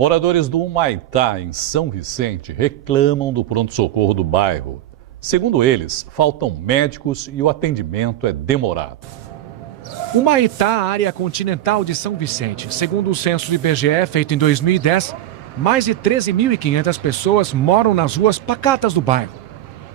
Moradores do Humaitá, em São Vicente, reclamam do pronto-socorro do bairro. Segundo eles, faltam médicos e o atendimento é demorado. Humaitá, área continental de São Vicente. Segundo o censo do IBGE, feito em 2010, mais de 13.500 pessoas moram nas ruas pacatas do bairro.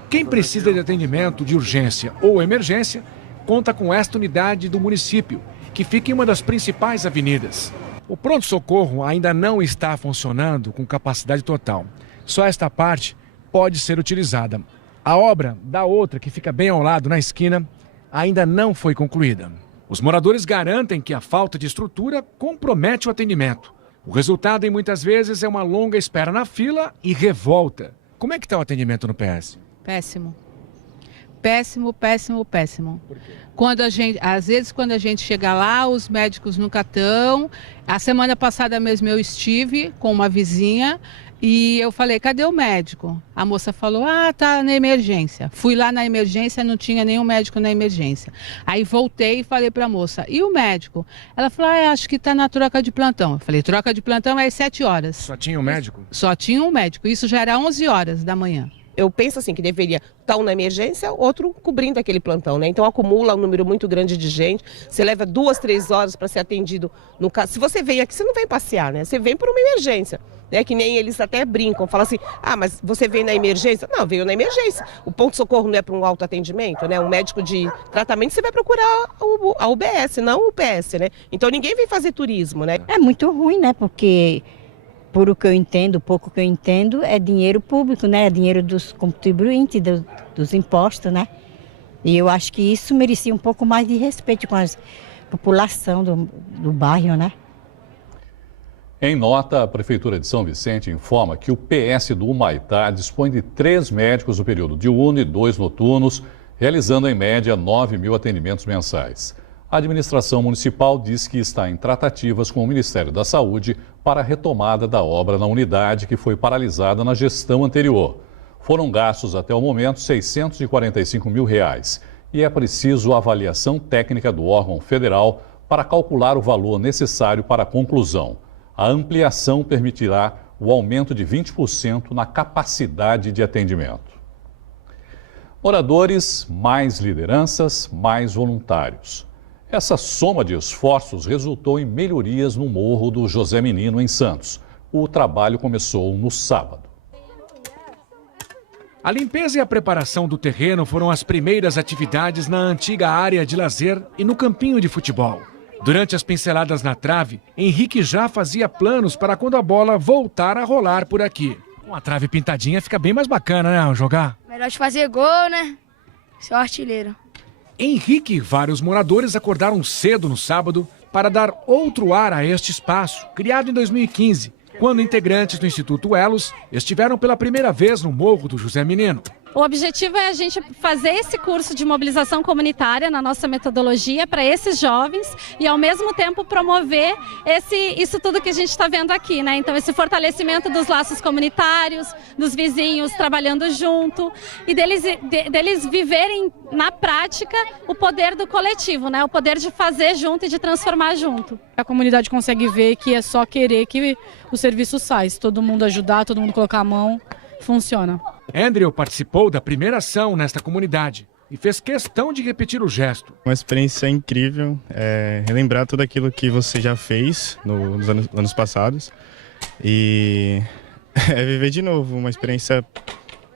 Quem precisa de atendimento de urgência ou emergência, conta com esta unidade do município, que fica em uma das principais avenidas. O pronto-socorro ainda não está funcionando com capacidade total. Só esta parte pode ser utilizada. A obra da outra, que fica bem ao lado, na esquina, ainda não foi concluída. Os moradores garantem que a falta de estrutura compromete o atendimento. O resultado, em muitas vezes, é uma longa espera na fila e revolta. Como é que está o atendimento no PS? Péssimo. Péssimo, péssimo, péssimo. Por quê? Às vezes, quando a gente chega lá, os médicos nunca estão. A semana passada mesmo eu estive com uma vizinha e eu falei, cadê o médico? A moça falou, tá na emergência. Fui lá na emergência, não tinha nenhum médico na emergência. Aí voltei e falei para a moça, e o médico? Ela falou, acho que está na troca de plantão. Eu falei, troca de plantão é às 7 horas. Só tinha um médico? Só tinha um médico. Isso já era 11 horas da manhã. Eu penso assim, que deveria estar um na emergência, outro cobrindo aquele plantão, né? Então acumula um número muito grande de gente, você leva 2, 3 horas para ser atendido. No caso, se você vem aqui, você não vem passear, né? Você vem por uma emergência, né? Que nem eles até brincam, falam assim, mas você veio na emergência? Não, veio na emergência. O ponto-socorro não é para um autoatendimento, né? Um médico de tratamento, você vai procurar a UBS, não o UPS, né? Então ninguém vem fazer turismo, né? É muito ruim, né? Porque... por o que eu entendo, o pouco que eu entendo, é dinheiro público, né? É dinheiro dos contribuintes, dos impostos, né? E eu acho que isso merecia um pouco mais de respeito com a população do bairro, né? Em nota, a Prefeitura de São Vicente informa que o PS do Humaitá dispõe de 3 médicos no período diurno e 2 noturnos, realizando em média 9.000 atendimentos mensais. A administração municipal diz que está em tratativas com o Ministério da Saúde para a retomada da obra na unidade que foi paralisada na gestão anterior. Foram gastos até o momento R$ 645 mil e é preciso a avaliação técnica do órgão federal para calcular o valor necessário para a conclusão. A ampliação permitirá o aumento de 20% na capacidade de atendimento. Moradores, mais lideranças, mais voluntários. Essa soma de esforços resultou em melhorias no Morro do José Menino, em Santos. O trabalho começou no sábado. A limpeza e a preparação do terreno foram as primeiras atividades na antiga área de lazer e no campinho de futebol. Durante as pinceladas na trave, Henrique já fazia planos para quando a bola voltar a rolar por aqui. Com a trave pintadinha fica bem mais bacana, né, jogar? Melhor de fazer gol, né? Ser artilheiro. Henrique e vários moradores acordaram cedo no sábado para dar outro ar a este espaço, criado em 2015, quando integrantes do Instituto Elos estiveram pela primeira vez no Morro do José Menino. O objetivo é a gente fazer esse curso de mobilização comunitária na nossa metodologia para esses jovens e, ao mesmo tempo, promover isso tudo que a gente está vendo aqui, né? Então, esse fortalecimento dos laços comunitários, dos vizinhos trabalhando junto e deles viverem na prática o poder do coletivo, né? O poder de fazer junto e de transformar junto. A comunidade consegue ver que é só querer que o serviço saia. Se todo mundo ajudar, todo mundo colocar a mão, funciona. Andrew participou da primeira ação nesta comunidade e fez questão de repetir o gesto. Uma experiência incrível, relembrar tudo aquilo que você já fez nos anos passados e viver de novo uma experiência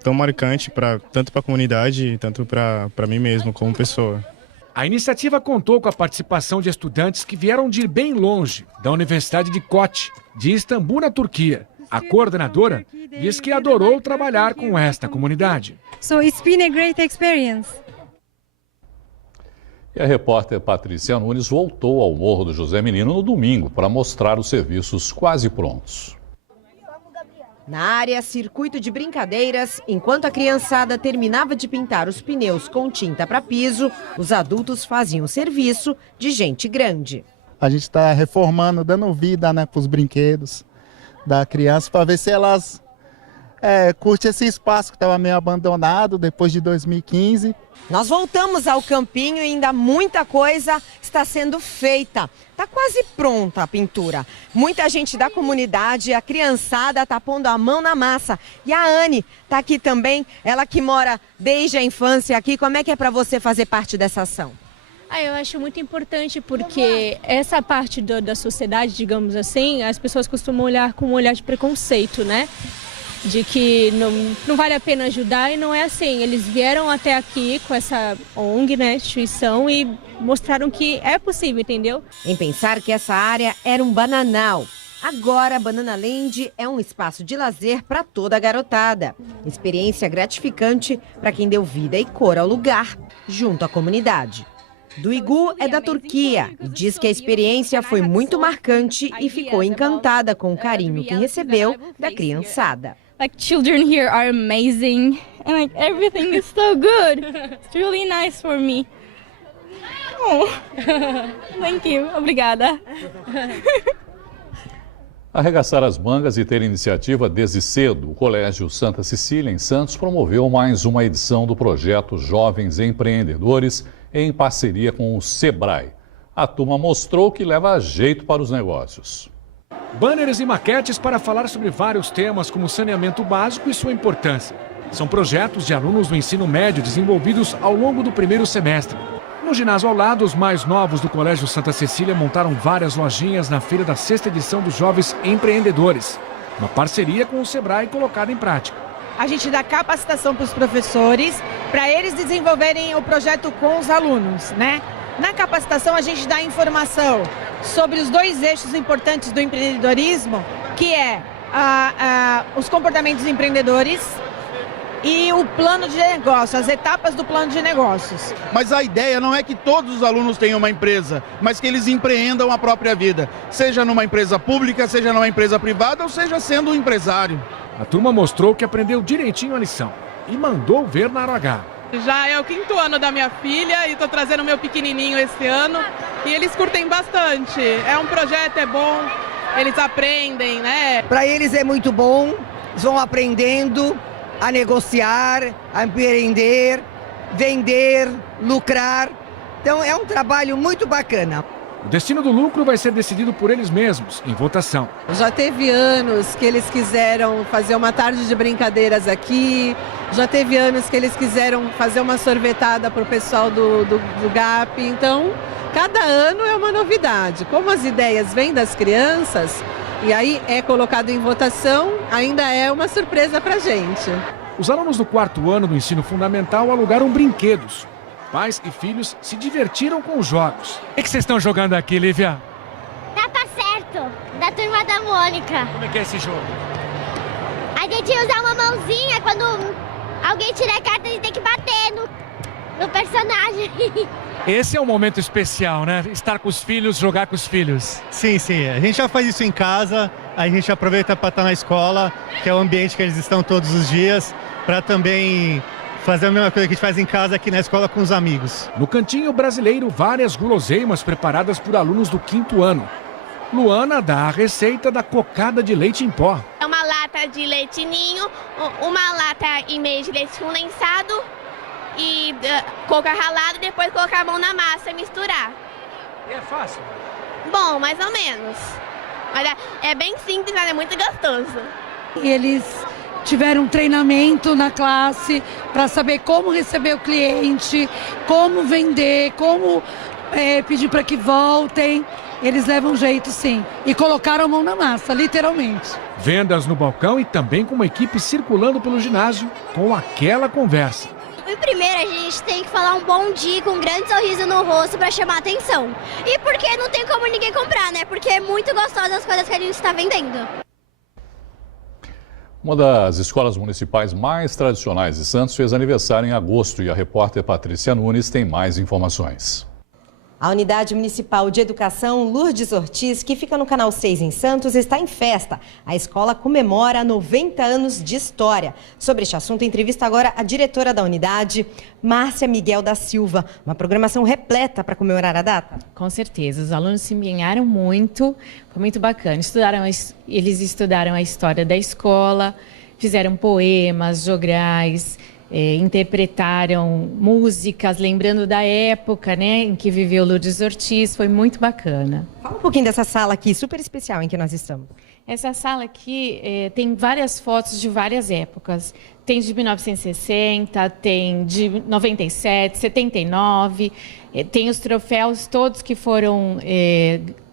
tão marcante tanto para a comunidade, tanto para mim mesmo como pessoa. A iniciativa contou com a participação de estudantes que vieram de bem longe, da Universidade de Koç, de Istambul, na Turquia. A coordenadora diz que adorou trabalhar com esta comunidade. So it's been a great experience. E a repórter Patrícia Nunes voltou ao Morro do José Menino no domingo para mostrar os serviços quase prontos. Na área circuito de brincadeiras, enquanto a criançada terminava de pintar os pneus com tinta para piso, os adultos faziam o serviço de gente grande. A gente está reformando, dando vida, né, para os brinquedos da criança, para ver se elas curte esse espaço que estava meio abandonado depois de 2015. Nós voltamos ao campinho e ainda muita coisa está sendo feita. Está quase pronta a pintura. Muita gente da comunidade, a criançada está pondo a mão na massa. E a Anne está aqui também, ela que mora desde a infância aqui. Como é que é para você fazer parte dessa ação? Eu acho muito importante porque essa parte da sociedade, digamos assim, as pessoas costumam olhar com um olhar de preconceito, né? De que não vale a pena ajudar, e não é assim. Eles vieram até aqui com essa ONG, né, instituição, e mostraram que é possível, entendeu? Em pensar que essa área era um bananal. Agora, a Banana Land é um espaço de lazer para toda a garotada. Experiência gratificante para quem deu vida e cor ao lugar, junto à comunidade. Duygu é da Turquia e diz que a experiência foi muito marcante e ficou encantada com o carinho que recebeu da criançada. Like, children here are amazing and like everything is so good. It's really nice for me. Oh, thank you. Obrigada. Arregaçar as mangas e ter iniciativa desde cedo, o Colégio Santa Cecília, em Santos, promoveu mais uma edição do projeto Jovens Empreendedores, em parceria com o Sebrae. A turma mostrou que leva jeito para os negócios. Banners e maquetes para falar sobre vários temas como saneamento básico e sua importância. São projetos de alunos do ensino médio desenvolvidos ao longo do primeiro semestre. No ginásio ao lado, os mais novos do Colégio Santa Cecília montaram várias lojinhas na feira da 6ª edição dos Jovens Empreendedores. Uma parceria com o Sebrae colocada em prática. A gente dá capacitação para os professores, para eles desenvolverem o projeto com os alunos, né? Na capacitação a gente dá informação sobre os 2 eixos importantes do empreendedorismo, que é os comportamentos empreendedores e o plano de negócio, as etapas do plano de negócios. Mas a ideia não é que todos os alunos tenham uma empresa, mas que eles empreendam a própria vida, seja numa empresa pública, seja numa empresa privada, ou seja sendo um empresário. A turma mostrou que aprendeu direitinho a lição e mandou ver na hora H. Já é o 5º ano da minha filha e estou trazendo meu pequenininho esse ano e eles curtem bastante. É um projeto, é bom, eles aprendem, né? Para eles é muito bom, eles vão aprendendo a negociar, a empreender, vender, lucrar. Então é um trabalho muito bacana. O destino do lucro vai ser decidido por eles mesmos, em votação. Já teve anos que eles quiseram fazer uma tarde de brincadeiras aqui, já teve anos que eles quiseram fazer uma sorvetada para o pessoal do GAP. Então, cada ano é uma novidade. Como as ideias vêm das crianças, e aí é colocado em votação, ainda é uma surpresa para a gente. Os alunos do 4º ano do ensino fundamental alugaram brinquedos. Pais e filhos se divertiram com os jogos. O que vocês estão jogando aqui, Lívia? Tá certo, da Turma da Mônica. Como é que é esse jogo? A gente usa uma mãozinha, quando alguém tira a carta, a gente tem que bater no personagem. Esse é um momento especial, né? Estar com os filhos, jogar com os filhos. Sim, sim. A gente já faz isso em casa, a gente aproveita para estar na escola, que é o ambiente que eles estão todos os dias, para também fazer a mesma coisa que a gente faz em casa aqui na escola com os amigos. No Cantinho Brasileiro, várias guloseimas preparadas por alunos do 5º ano. Luana dá a receita da cocada de leite em pó. É uma lata de leite ninho, uma lata e meia de leite condensado e coco ralado e depois colocar a mão na massa e misturar. E é fácil? Bom, mais ou menos. Mas é bem simples, mas é muito gostoso. E eles tiveram um treinamento na classe para saber como receber o cliente, como vender, como pedir para que voltem. Eles levam jeito, sim. E colocaram a mão na massa, literalmente. Vendas no balcão e também com uma equipe circulando pelo ginásio com aquela conversa. Primeiro, a gente tem que falar um bom dia com um grande sorriso no rosto para chamar atenção. E porque não tem como ninguém comprar, né? Porque é muito gostosa as coisas que a gente está vendendo. Uma das escolas municipais mais tradicionais de Santos fez aniversário em agosto e a repórter Patrícia Nunes tem mais informações. A Unidade Municipal de Educação Lourdes Ortiz, que fica no Canal 6 em Santos, está em festa. A escola comemora 90 anos de história. Sobre este assunto, entrevista agora a diretora da unidade, Márcia Miguel da Silva. Uma programação repleta para comemorar a data? Com certeza, os alunos se empenharam muito, foi muito bacana. Eles estudaram a história da escola, fizeram poemas, jograis, interpretaram músicas, lembrando da época, né, em que viveu Lourdes Ortiz. Foi muito bacana. Fala um pouquinho dessa sala aqui, super especial, em que nós estamos. Essa sala aqui tem várias fotos de várias épocas. Tem de 1960, tem de 97, 79, tem os troféus todos que foram,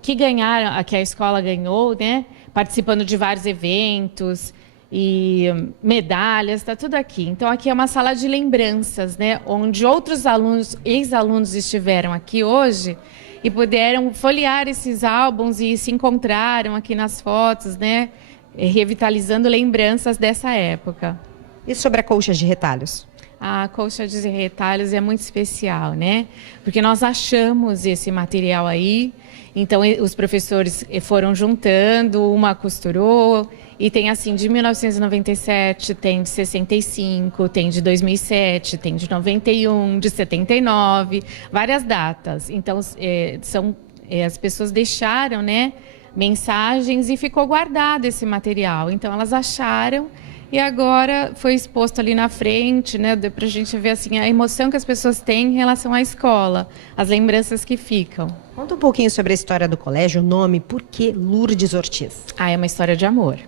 que ganharam, que a escola ganhou, né? Participando de vários eventos e medalhas, está tudo aqui. Então aqui é uma sala de lembranças, né? Onde outros alunos, ex-alunos estiveram aqui hoje e puderam folhear esses álbuns e se encontraram aqui nas fotos, né? Revitalizando lembranças dessa época. E sobre a colcha de retalhos? A colcha de retalhos é muito especial, né? Porque nós achamos esse material aí, então os professores foram juntando, uma costurou, e tem assim de 1997, tem de 65, tem de 2007, tem de 91, de 79, várias datas. Então as pessoas deixaram, né, mensagens e ficou guardado esse material. Então elas acharam e agora foi exposto ali na frente, né, deu pra gente ver assim a emoção que as pessoas têm em relação à escola, as lembranças que ficam. Conta um pouquinho sobre a história do colégio, o nome, por que Lourdes Ortiz? É uma história de amor.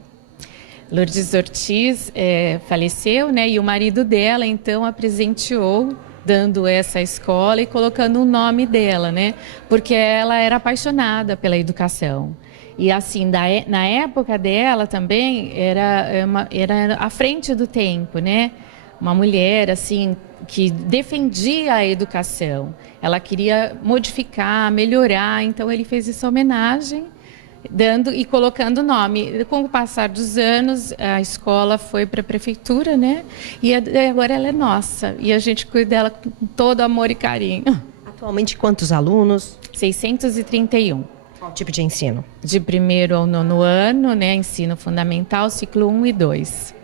Lourdes Ortiz faleceu, né, e o marido dela então a presenteou, dando essa escola e colocando o nome dela, né, porque ela era apaixonada pela educação. E assim, na época dela também era à frente do tempo, né? Uma mulher assim que defendia a educação. Ela queria modificar, melhorar, então ele fez essa homenagem, dando e colocando o nome. Com o passar dos anos, a escola foi para a prefeitura, né? E agora ela é nossa. E a gente cuida dela com todo amor e carinho. Atualmente, quantos alunos? 631. Qual tipo de ensino? De 1º ao 9º ano, né? Ensino fundamental, ciclo 1 e 2.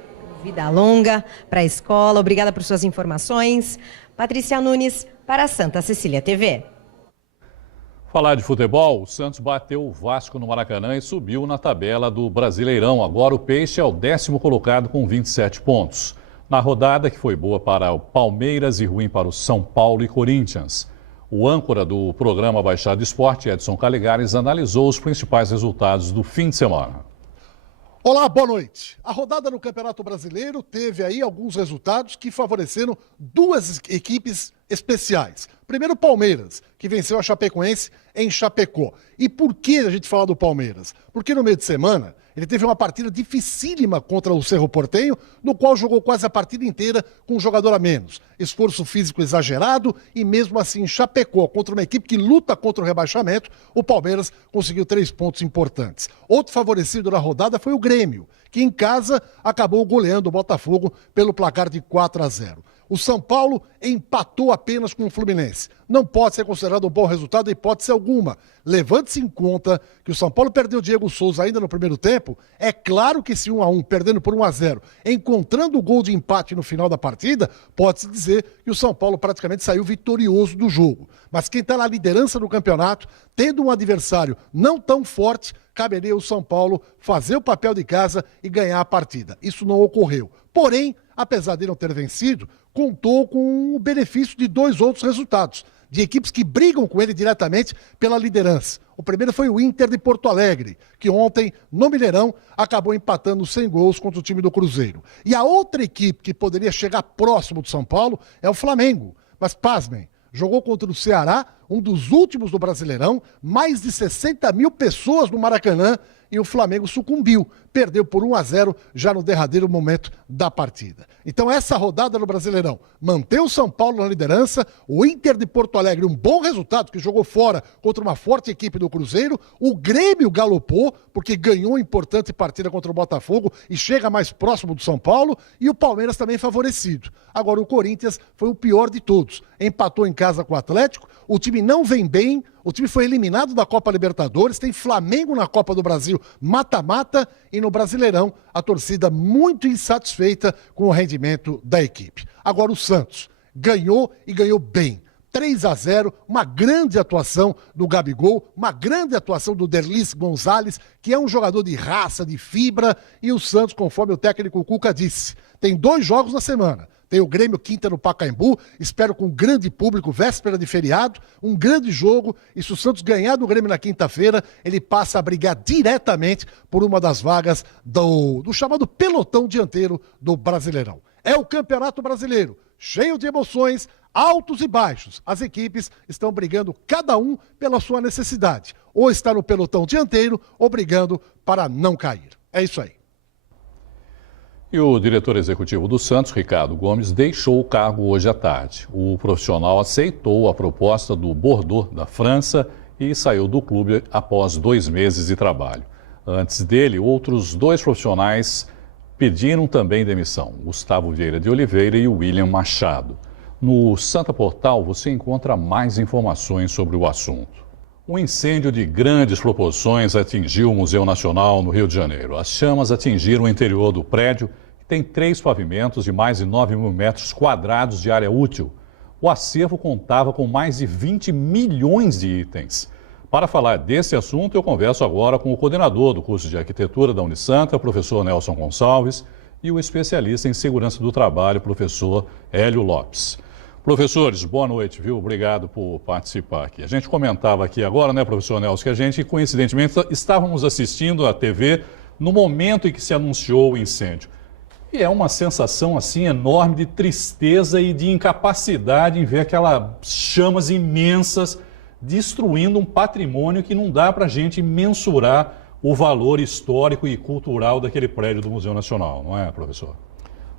Vida longa para a escola. Obrigada por suas informações. Patrícia Nunes, para a Santa Cecília TV. Falar de futebol, o Santos bateu o Vasco no Maracanã e subiu na tabela do Brasileirão. Agora o Peixe é o 10º colocado com 27 pontos. Na rodada que foi boa para o Palmeiras e ruim para o São Paulo e Corinthians. O âncora do programa Baixada Esporte, Edson Caligares, analisou os principais resultados do fim de semana. Olá, boa noite. A rodada no Campeonato Brasileiro teve aí alguns resultados que favoreceram duas equipes especiais. Primeiro, o Palmeiras, que venceu a Chapecoense em Chapecó. E por que a gente fala do Palmeiras? Porque no meio de semana ele teve uma partida dificílima contra o Cerro Porteño, no qual jogou quase a partida inteira com um jogador a menos. Esforço físico exagerado e mesmo assim em Chapecó, contra uma equipe que luta contra o rebaixamento, o Palmeiras conseguiu 3 pontos importantes. Outro favorecido na rodada foi o Grêmio, que em casa acabou goleando o Botafogo pelo placar de 4-0. O São Paulo empatou apenas com o Fluminense. Não pode ser considerado um bom resultado, hipótese alguma. Levante-se em conta que o São Paulo perdeu o Diego Souza ainda no primeiro tempo. É claro que esse 1-1, perdendo por 1-0, encontrando o gol de empate no final da partida, pode-se dizer que o São Paulo praticamente saiu vitorioso do jogo. Mas quem está na liderança do campeonato, tendo um adversário não tão forte, caberia o São Paulo fazer o papel de casa e ganhar a partida. Isso não ocorreu. Porém, apesar de não ter vencido, contou com o benefício de 2 outros resultados, de equipes que brigam com ele diretamente pela liderança. O primeiro foi o Inter de Porto Alegre, que ontem, no Mineirão, acabou empatando 100 gols contra o time do Cruzeiro. E a outra equipe que poderia chegar próximo do São Paulo é o Flamengo. Mas, pasmem, jogou contra o Ceará, um dos últimos do Brasileirão, mais de 60 mil pessoas no Maracanã, e o Flamengo sucumbiu, perdeu por 1-0 já no derradeiro momento da partida. Então essa rodada no Brasileirão mantém o São Paulo na liderança, o Inter de Porto Alegre um bom resultado, que jogou fora contra uma forte equipe do Cruzeiro, o Grêmio galopou, porque ganhou importante partida contra o Botafogo e chega mais próximo do São Paulo, e o Palmeiras também favorecido. Agora o Corinthians foi o pior de todos, empatou em casa com o Atlético, o time não vem bem, o time foi eliminado da Copa Libertadores, tem Flamengo na Copa do Brasil mata-mata e no Brasileirão a torcida muito insatisfeita com o rendimento da equipe. Agora o Santos ganhou e ganhou bem. 3-0, uma grande atuação do Gabigol, uma grande atuação do Derlis Gonzalez, que é um jogador de raça, de fibra, e o Santos, conforme o técnico Cuca disse, tem 2 jogos na semana. Tem o Grêmio quinta no Pacaembu, espero com um grande público, véspera de feriado, um grande jogo, e se o Santos ganhar do Grêmio na quinta-feira, ele passa a brigar diretamente por uma das vagas do chamado pelotão dianteiro do Brasileirão. É o Campeonato Brasileiro, cheio de emoções, altos e baixos. As equipes estão brigando cada um pela sua necessidade, ou está no pelotão dianteiro, ou brigando para não cair. É isso aí. E o diretor executivo do Santos, Ricardo Gomes, deixou o cargo hoje à tarde. O profissional aceitou a proposta do Bordeaux, da França, e saiu do clube após 2 meses de trabalho. Antes dele, outros 2 profissionais pediram também demissão, Gustavo Vieira de Oliveira e William Machado. No Santa Portal você encontra mais informações sobre o assunto. Um incêndio de grandes proporções atingiu o Museu Nacional no Rio de Janeiro. As chamas atingiram o interior do prédio, que tem 3 pavimentos de mais de 9.000 metros quadrados de área útil. O acervo contava com mais de 20 milhões de itens. Para falar desse assunto, eu converso agora com o coordenador do curso de arquitetura da Unisanta, o professor Nelson Gonçalves, e o especialista em segurança do trabalho, professor Hélio Lopes. Professores, boa noite, viu? Obrigado por participar aqui. A gente comentava aqui agora, né, professor Nelson, que a gente, coincidentemente, estávamos assistindo a TV no momento em que se anunciou o incêndio. E é uma sensação, assim, enorme de tristeza e de incapacidade em ver aquelas chamas imensas destruindo um patrimônio que não dá para a gente mensurar o valor histórico e cultural daquele prédio do Museu Nacional, não é, professor?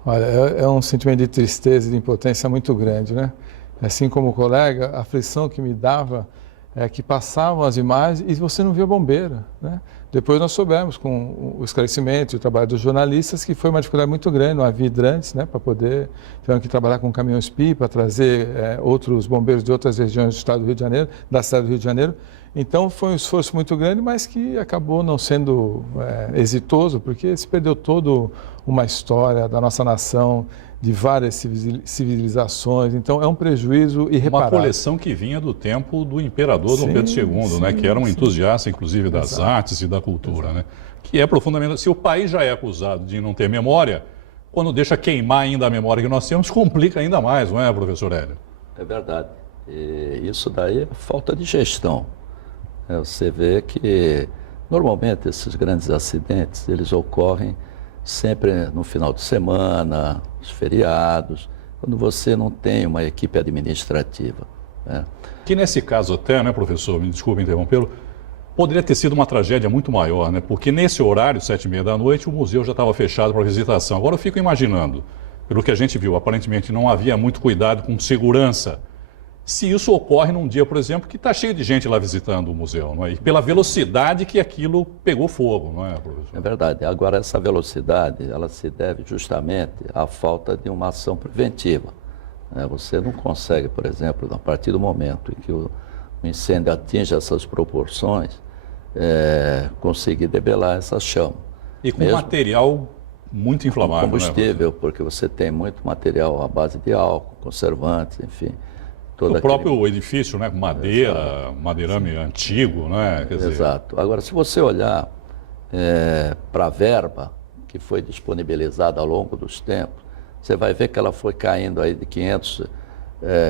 Olha, é um sentimento de tristeza e de impotência muito grande, né? Assim como o colega, a aflição que me dava é que passavam as imagens e você não via bombeiro, né? Depois nós soubemos, com o esclarecimento e o trabalho dos jornalistas, que foi uma dificuldade muito grande, não havia hidrantes, né? Para poder, tiveram que trabalhar com caminhões-pipa, trazer outros bombeiros de outras regiões do estado do Rio de Janeiro, da cidade do Rio de Janeiro. Então foi um esforço muito grande, mas que acabou não sendo exitoso, porque se perdeu toda uma história da nossa nação, de várias civilizações, então é um prejuízo irreparável. Uma coleção que vinha do tempo do imperador Dom Pedro II, né, que era um entusiasta, inclusive, das artes e da cultura, né, que é profundamente... Se o país já é acusado de não ter memória, quando deixa queimar ainda a memória que nós temos, complica ainda mais, não é, professor Hélio? É verdade. E isso daí é falta de gestão. Você vê que, normalmente, esses grandes acidentes, eles ocorrem sempre no final de semana, os feriados, quando você não tem uma equipe administrativa, né? Que nesse caso até, né, professor, me desculpe interrompê-lo, poderia ter sido uma tragédia muito maior, né? Porque nesse horário, 7h30 da noite, o museu já estava fechado para visitação. Agora eu fico imaginando, pelo que a gente viu, aparentemente não havia muito cuidado com segurança. Se isso ocorre num dia, por exemplo, que está cheio de gente lá visitando o museu, não é? E pela velocidade que aquilo pegou fogo, não é, professor? É verdade. Agora, essa velocidade, ela se deve justamente à falta de uma ação preventiva. Você não consegue, por exemplo, a partir do momento em que o incêndio atinge essas proporções, conseguir debelar essa chama. E com material muito inflamável, combustível, né, porque você tem muito material à base de álcool, conservantes, enfim. O próprio edifício, né, com madeira, madeirame antigo, né? Quer dizer... Exato. Agora, se você olhar para a verba que foi disponibilizada ao longo dos tempos, você vai ver que ela foi caindo aí de 500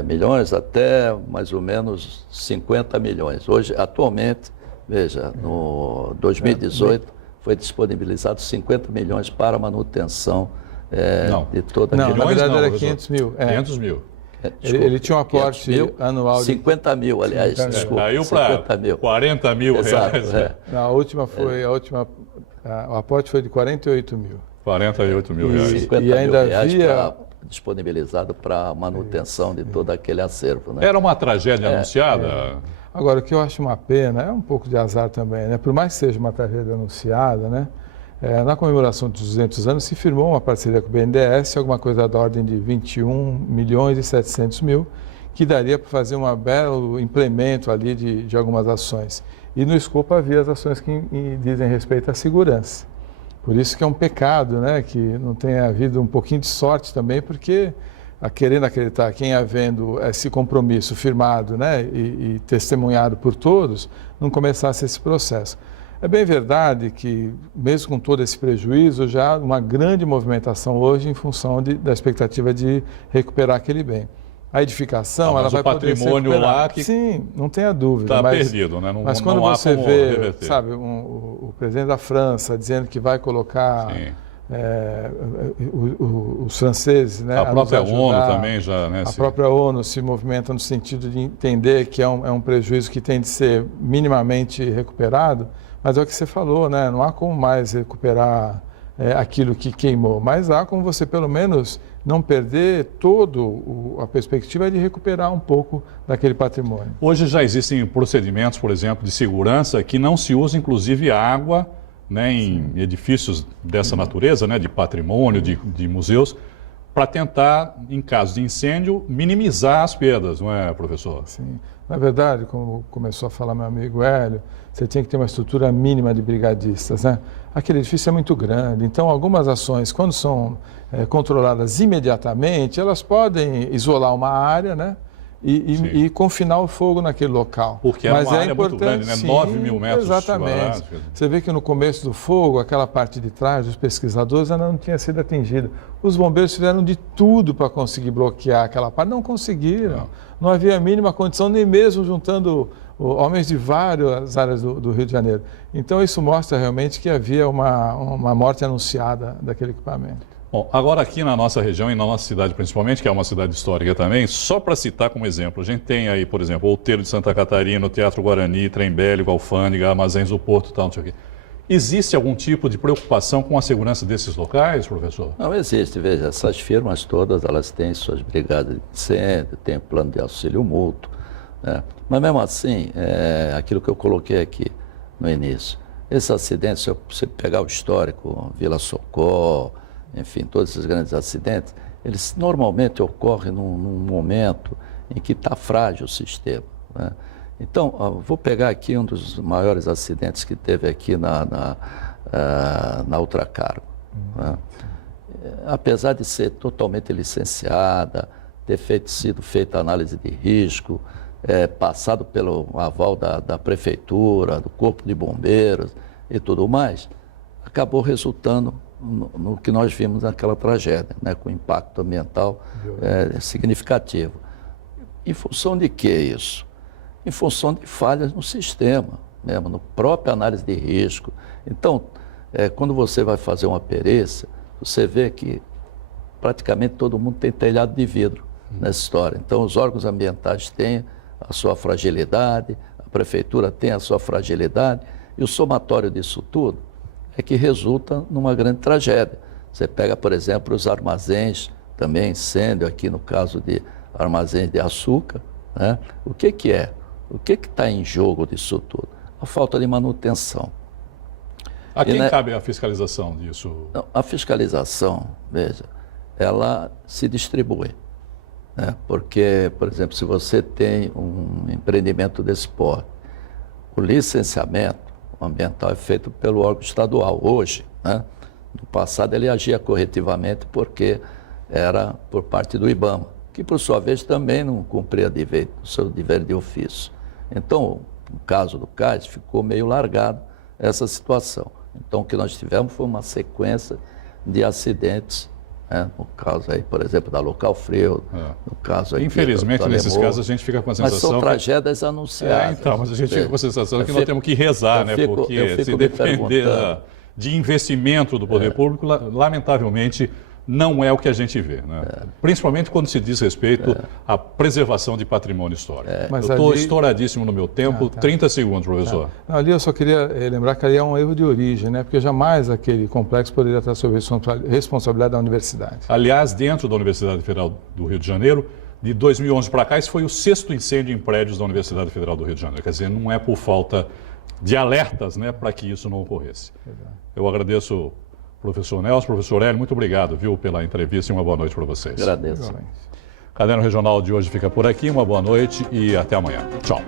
milhões até mais ou menos 50 milhões. Hoje, atualmente, veja, no 2018 foi disponibilizado 50 milhões para manutenção de toda a... Não, na verdade era 500 mil. 500 mil. Ele tinha um aporte anual de... 50 mil, aliás, desculpa. Caiu para 40 mil reais. A última foi, o aporte foi de 48 mil. 48 mil reais. 50 e ainda mil reais disponibilizado para a manutenção de todo aquele acervo, né? Era uma tragédia anunciada? Agora, o que eu acho uma pena, é um pouco de azar também, né? Por mais que seja uma tragédia anunciada, né? Na comemoração dos 200 anos se firmou uma parceria com o BNDES, alguma coisa da ordem de 21 milhões e 700 mil, que daria para fazer um belo implemento ali de algumas ações. E no escopo havia as ações que dizem respeito à segurança. Por isso que é um pecado, né, que não tenha havido um pouquinho de sorte também, porque querendo acreditar que em havendo esse compromisso firmado, né, e testemunhado por todos, não começasse esse processo. É bem verdade que, mesmo com todo esse prejuízo, já há uma grande movimentação hoje em função da expectativa de recuperar aquele bem. A edificação, ela vai poder ser recuperada. Lá que sim, não tenha dúvida. Está perdido, né? Mas quando você vê, sabe, o presidente da França dizendo que vai colocar os franceses, né, a própria ONU também já, né? A própria ONU se movimenta no sentido de entender que é um prejuízo que tem de ser minimamente recuperado, mas é o que você falou, né? Não há como mais recuperar aquilo que queimou, mas há como você pelo menos não perder a perspectiva de recuperar um pouco daquele patrimônio. Hoje já existem procedimentos, por exemplo, de segurança que não se usa inclusive água, né, em edifícios dessa natureza, né, de patrimônio, de museus, para tentar, em caso de incêndio, minimizar as perdas, não é, professor? Sim. Na verdade, como começou a falar meu amigo Hélio, você tinha que ter uma estrutura mínima de brigadistas, né? Aquele edifício é muito grande, então algumas ações, quando são controladas imediatamente, elas podem isolar uma área, né? E confinar o fogo naquele local. Porque uma área muito grande, né? 9.000 metros. Exatamente. Você vê que no começo do fogo, aquela parte de trás dos pesquisadores ainda não tinha sido atingida. Os bombeiros fizeram de tudo para conseguir bloquear aquela parte, não conseguiram. Não havia a mínima condição, nem mesmo juntando homens de várias áreas do Rio de Janeiro. Então isso mostra realmente que havia uma morte anunciada daquele equipamento. Bom, agora aqui na nossa região e na nossa cidade principalmente, que é uma cidade histórica também, só para citar como exemplo, a gente tem aí, por exemplo, o Outeiro de Santa Catarina, o Teatro Guarani, Trem Bélico, Alfândega, Armazéns do Porto, tal, não sei o quê. Existe algum tipo de preocupação com a segurança desses locais, professor? Não existe, veja, essas firmas todas, elas têm suas brigadas de incêndio, têm plano de auxílio mútuo, né? Mas mesmo assim, aquilo que eu coloquei aqui no início, esses acidentes, se você pegar o histórico, Vila Socorro, enfim, todos esses grandes acidentes, eles normalmente ocorrem num momento em que está frágil o sistema, né? Então, vou pegar aqui um dos maiores acidentes que teve aqui na Ultracargo, né? Apesar de ser totalmente licenciada, ter sido feita análise de risco, passado pelo aval da prefeitura, do Corpo de Bombeiros e tudo mais, acabou resultando no que nós vimos naquela tragédia, né, com impacto ambiental significativo. Em função de que isso? Em função de falhas no sistema, mesmo, no próprio análise de risco. Então, quando você vai fazer uma perícia, você vê que praticamente todo mundo tem telhado de vidro nessa história. Então, os órgãos ambientais têm a sua fragilidade, a prefeitura tem a sua fragilidade, e o somatório disso tudo é que resulta numa grande tragédia. Você pega, por exemplo, os armazéns, também incêndio, aqui no caso de armazéns de açúcar, né? O que é? O que está em jogo disso tudo? A falta de manutenção. A quem cabe a fiscalização disso? Não, a fiscalização, veja, ela se distribui, né? Porque, por exemplo, se você tem um empreendimento desse porte, o licenciamento ambiental é feito pelo órgão estadual hoje, né? No passado ele agia corretivamente porque era por parte do IBAMA, que por sua vez também não cumpria o seu dever de ofício. Então, no caso do CAIS, ficou meio largado essa situação. Então, o que nós tivemos foi uma sequência de acidentes, né? No caso aí, por exemplo, da Local Frio, no caso aqui, infelizmente, nesses casos, a gente fica com a sensação... Mas são tragédias anunciadas. Então, mas a gente fica com a sensação que nós temos que rezar, né? Porque se depender de investimento do poder público, lamentavelmente, não é o que a gente vê, né? Principalmente quando se diz respeito à preservação de patrimônio histórico. Mas eu estou estouradíssimo no meu tempo, 30 segundos, professor. Ali eu só queria lembrar que ali é um erro de origem, né? Porque jamais aquele complexo poderia estar sob responsabilidade da universidade. Aliás, dentro da Universidade Federal do Rio de Janeiro, de 2011 para cá, esse foi o 6º incêndio em prédios da Universidade Federal do Rio de Janeiro. Quer dizer, não é por falta de alertas, né, para que isso não ocorresse. Eu agradeço... Professor Nelson, professor Hélio, muito obrigado, viu, pela entrevista e uma boa noite para vocês. Agradeço. Caderno Regional de hoje fica por aqui, uma boa noite e até amanhã. Tchau.